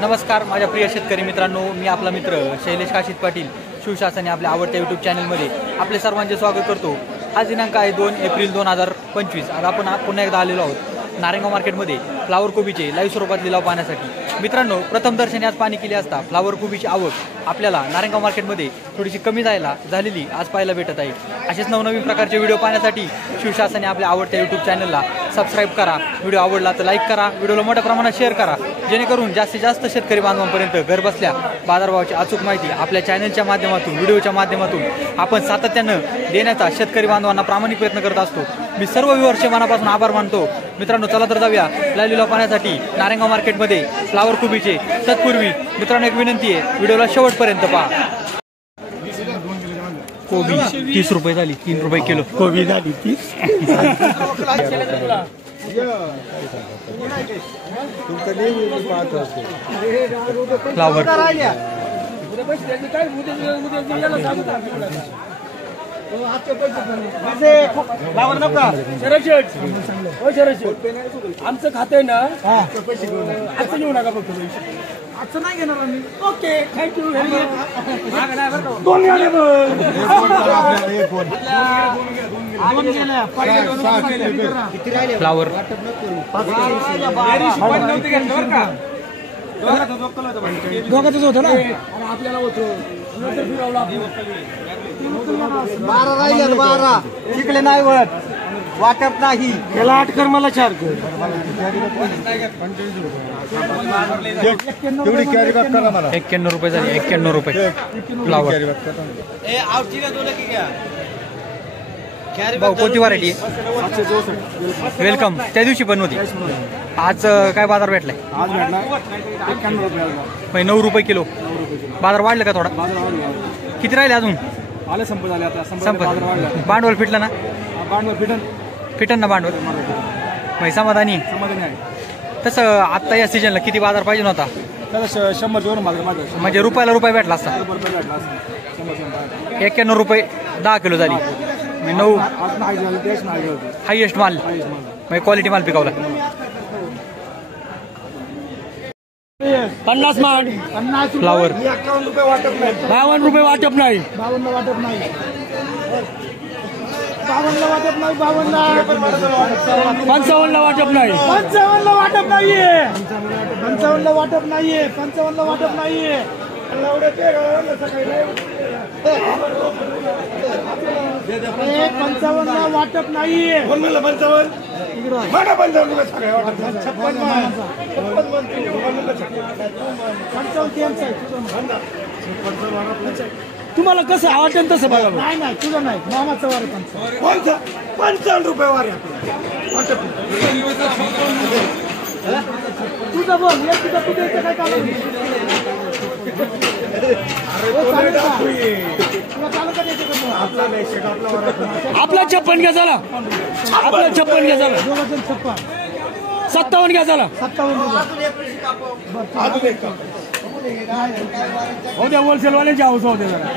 नमस्कार माझ्या प्रिय शेतकरी मित्रांनो, मी आपला मित्र शैलेश काशीत पाटील शिवशासन आपल्या आवडत्या यूट्यूब चॅनलमध्ये आपले सर्वांचे स्वागत करतो। आज दिनांक आहे 2 एप्रिल 2025। आज आपण पुन्हा एकदा आलेलो आहोत नारायणगाव मार्केटमध्ये फ्लावर कोबीचे लाईव्ह स्वरूपात लिलाव पाहण्यासाठी। मित्रांनो, प्रथम दर्शनी आज पाहणी केली असता फ्लावर कोबीची आवक आपल्याला नारायणगाव मार्केटमध्ये थोडीशी कमी झालेली आज पाहायला भेटत आहे। असेच नवनवीन प्रकारचे व्हिडिओ पाहण्यासाठी शिवशासन आपल्या आवडत्या यूट्यूब चॅनलला सबस्क्राईब करा। व्हिडिओ आवडला तर लाईक करा, व्हिडिओला मोठ्या प्रमाणात शेअर करा, जेणेकरून जास्तीत जास्त शेतकरी बांधवांपर्यंत घरबसल्या बाजारभावाची अचूक माहिती आपल्या चॅनलच्या माध्यमातून व्हिडिओच्या माध्यमातून आपण सातत्यानं देण्याचा शेतकरी बांधवांना प्रामाणिक प्रयत्न करत असतो। मी सर्व व्ह्यूअर्सचे मनापासून आभार मानतो। मित्रांनो, चला तर जाऊया लाईव्ह लिलाव पाहण्यासाठी नारायणगाव मार्केटमध्ये फ्लावर कोबीचे। तत्पूर्वी मित्रांनो एक विनंती आहे, व्हिडिओला शेवटपर्यंत पहा। कोबी 30 रुपये झाली, 3 रुपये किलो कोबी झाली 30। फ्लावर आमचं खातं ना, आजचं घेऊ नका फक्त आजचं नाही घेणार आम्ही। Okay, thank you very much. Flower दोघातच होतं ना, आपल्याला होतं 12 राहिले, 12 तिकडे नाही वाटप नाही, याला 8 कर, मला 4 कर। तेवढी कॅरी बॅग करा मला। 91 रुपये झाली, 91 रुपये फ्लावर। भाऊ कोणती व्हरायटी आहे? वेलकम त्या दिवशी पण होती, आज काय बाजार भेटलाय? आज भेटला 91 रुपये, 9 रुपये किलो। बाजार वाढलं का थोडा? किती राहिले अजून? आले संपत आले, आता संपत। भांडवल फिटलं ना? भांडवल फिटन ना भांडवल? समाधानी आहे। तसं आत्ता या सीजनला किती बाजार पाहिजे नव्हता? 100 म्हणजे रुपयाला रुपये भेटला असता। 91 रुपये 10 किलो झाली, 9 हायएस्ट माल, म्हणजे क्वालिटी माल पिकवला। 50 मान, 50 फ्लावर 51 रुपये वाटप नाही, 52 रुपये वाटप नाही, 52 वाटप नाही, 52 वाटप नाही, 55 वाटप नाही, 55 वाटप नाहीये, 55 वाटप नाहीये, 55 वाटप नाहीये। 55 वाटप नाहीये, 55 तुम्हाला कसं आवडतं तसं बघा। नाही तुझं नाही, मामाचं वार 55 रुपये वार तुझं बोल, तुझं काय चालू? आपला 56 घ्या झाला, आपला 56 घ्या झाला, 57 घ्या झाला, 57 होत्या होलसेल वाल्याची हाऊस होते जरा।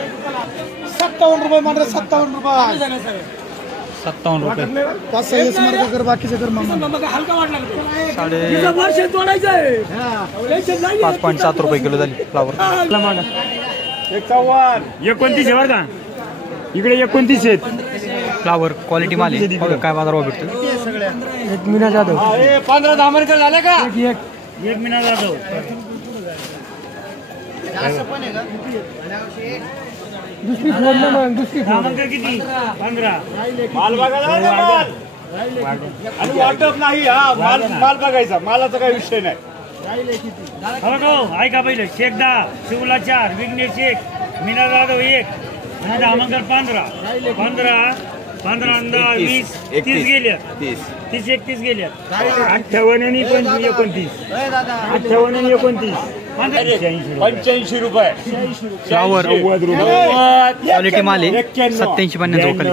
57 रुपये मात्र, 57 रुपये, 57 रुपये। 5-6 मार्ग कर, बाकीचे कर मग हलका वाटला 5.7 रुपये किलो झाली फ्लावर। 29 वर का इकडे 29 आहेत फ्लावर, क्वालिटी माल आहे। काय बाजारभाव भेटतो? एक मीना जाधव 15 धामणकर झाले का? एक मीना जाधव दुसरी फोडलं मग, दुसरी धामणकर किती? 15 माल बघा आणि वाटप नाही। हा माल बघायचा, मालाचा काही विषय नाही। ऐका पहिले, शेखदा शिवला 4, विघ्नेश 1, मीना जाधव 1, धामणकर 15, 15 20 30 गेल्या, 30 31 गेल्या, 58 आणि 29, 58 आणि 29, 85 रुपये फ्लावर, क्वालिटी माल आहे। 87-95 रुपये,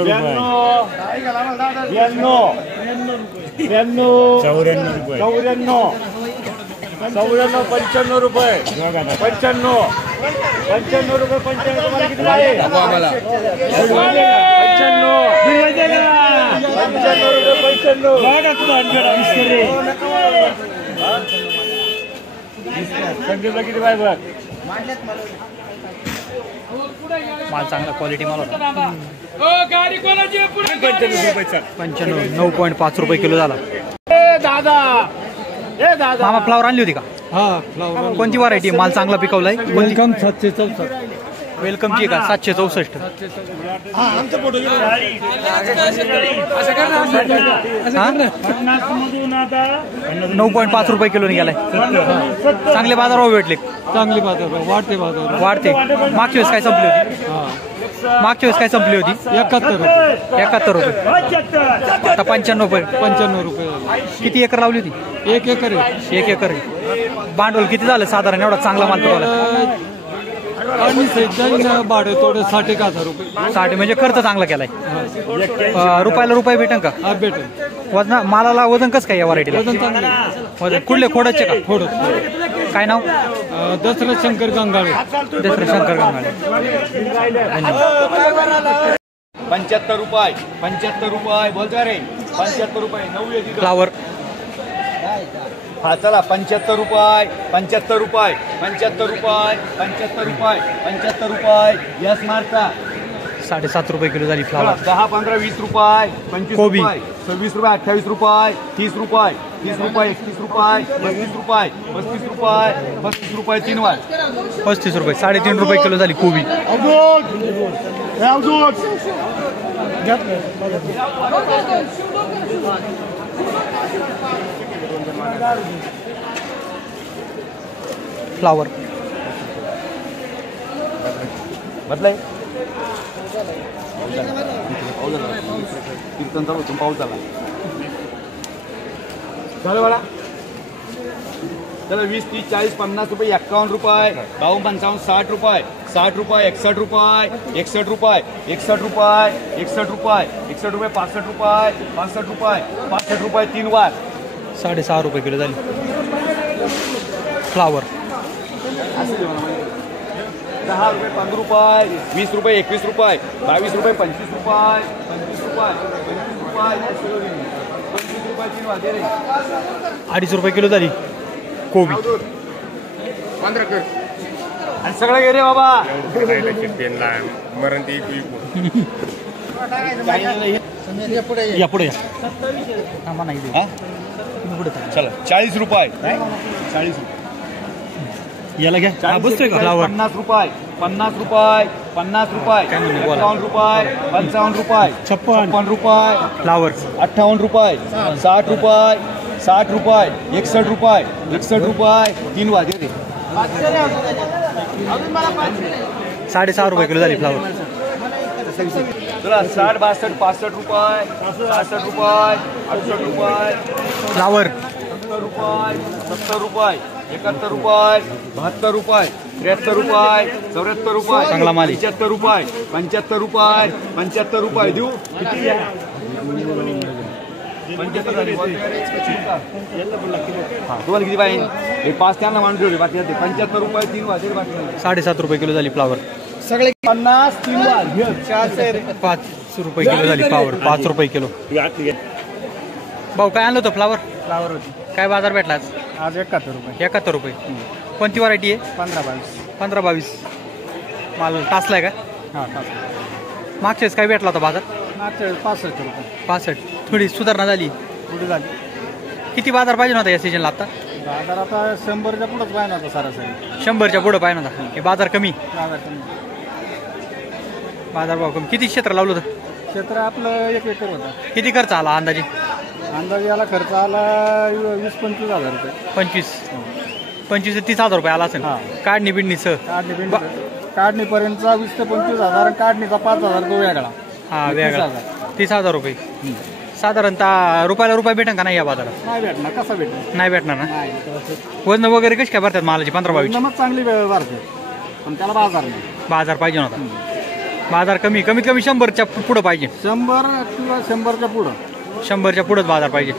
94 95 रुपये, 95 रुपये, 95 किती आहे? 95 95 संदीपला किती पाहिजे बघ. माल चांगला क्वालिटी माल होता. 95 रुपये चल. 95 9.5 रुपये किलो झाला. दादा मामा फ्लावर आणली होती का? हा फ्लावर कोणती व्हरायटी? माल चांगला पिकवलाय. वेलकम 764 वेलकमची का? 764. आमचा फोटो घेऊन हा 9.5 रुपये किलो गेलाय. चांगले बाजारभाव भेटले. चांगली बाजार वाढते बाजार वाढते. मागच्या वेळेस काय संपली होती? हा मागच्या वेळेस काय संपली होती? 71 रुपये 71 रुपये. आता 95 रुपये. 95 रुपये झाले. किती एकर लावली होती? 1 एकर आहे. 1 एकर. भांडवल किती झालं साधारण? एवढा चांगला माल पिकवला. आणि सध्या भाडे थोडे 60,000 रुपये 60 म्हणजे खर्च चांगला केलाय. रुपयाला रुपये भेटन का? हा भेटेल. वजन मालाला वजन कसं काय या व्हरायटीला? वजन चांगले वजन कुठले खोडचे का? थोडं काय नाव? दसरथ शंकर गंगाळे. दसरा शंकर गंगाळे. धन्यवाद. 75 रुपये 75 रुपये बोलतो रे. 75 रुपये 9 फ्लावर हा चला 75 रुपये 75 रुपये 75 रुपये 75 रुपये 75 रुपये यस मारता. 7.5 रुपये किलो झाली फ्लावर. 10 15 20 रुपये 25 कोबी. रुपये 26 रुपये 28 रुपये 30 रुपये 30 रुपये 31 रुपये 32 रुपये 35 रुपये 35 रुपये 3 वार 35 रुपये. 3.5 रुपये किलो झाली कोबी. फ्लावर बदलाय कीर्तन चालू होतं पाऊस झाला. झालं बाळा. चला 20 30 40 50 रुपये 51 रुपये 52 55 60 रुपये 60 रुपये 61 रुपये 61 रुपये 61 रुपये 61 रुपये 61 रुपये 65 रुपये 65 रुपये 65 रुपये 3 वार 6.5 रुपये किलो झाली फ्लावर. 10 रुपये 15 रुपये 20 रुपये 21 रुपये 22 रुपये 25 रुपये 25 रुपये 25 रुपये 25 रुपये 3 वार दे रे. 2.5 रुपये किलो झाली कोबी. 15 कर आणि सगळं घे रे बाबा. या पुढे या. थांबा नाही दे. तुम्ही पुढे थांबा. चला 40 रुपये 40 रुपये याला घ्या. हा बसतोय का फ्लावर? 50 रुपये 50 रुपये 50 रुपये काय म्हणले बोला. 51 रुपये 55 रुपये 56 रुपये फ्लावर 58 रुपये 60 रुपये 60 रुपये 61 रुपये 61 रुपये 3 वाजे रे. 6.5 रुपये किलो झाली फ्लावर. चला 60 62 65 रुपये 66 रुपये 68 रुपये फ्लावर 70 रुपये 70 रुपये 71 रुपये 72 रुपये 73 रुपये 74 रुपये चांगला माल आहे. 75 रुपये 75 रुपये 75 रुपये देऊ किती आहे? 75 झाली. हा तुम्हाला किती पाहिजे? हे 5 त्यांना माणूस ठेवले बाकी 75 रुपये 3 वाजे बाकी 7.5 रुपये किलो झाली फ्लावर. सगळे 50 3 वार 5 रुपये किलो झाली फ्लावर. 5 रुपये किलो. भाऊ काय आणलं होतं फ्लावर? फ्लावर होती काय बाजार भेटला आज? आज 71 रुपये 71 रुपये. कोणती व्हरायटी आहे? 15-22 माल टासलाय का? हा मागच्या वेळेस काय भेटला होता बाजार? 65 रुपये 65. थोडी सुधारणा झाली. पुढे झाली. किती बाजार पाहिजे नव्हता या सीजनला? आता बाजार आता 100च्या पुढेच पाहिजे आता सरासरी. 100च्या पुढं पाहिजे नव्हता. हे बाजार कमी. बाजार कमी. बाजार भाव कमी. किती क्षेत्र लावलं होतं? क्षेत्र आपलं 1 एकर होतं. किती खर्च आला अंदाजे? अंदाजे याला खर्च आला 20-25 हजार रुपये. 25 ते 30 हजार रुपये आला असेल. हा. काढणी बिडणीचं. काढणीपर्यंतचा 20 ते 25 हजार आणि काढणीचा 5 हजार तो वेगळा. हा वेगळा. 30,000. 30,000 रुपये साधारणतः. रुपयाला रुपये भेटेन का नाही या बाजारात? नाही भेटणार. कसा भेटणार? नाही भेटणार ना. नाही. वजन वगैरे कशी काय भरतात मालाची? 15-22 एकदमच चांगली भरते पण त्याला बाजार नाही. बाजार पाहिजे नव्हता. बाजार कमीत कमी 100च्या पुढं पाहिजे. 100 किंवा 100च्या पुढं. 100च्या पुढंच बाजार पाहिजे.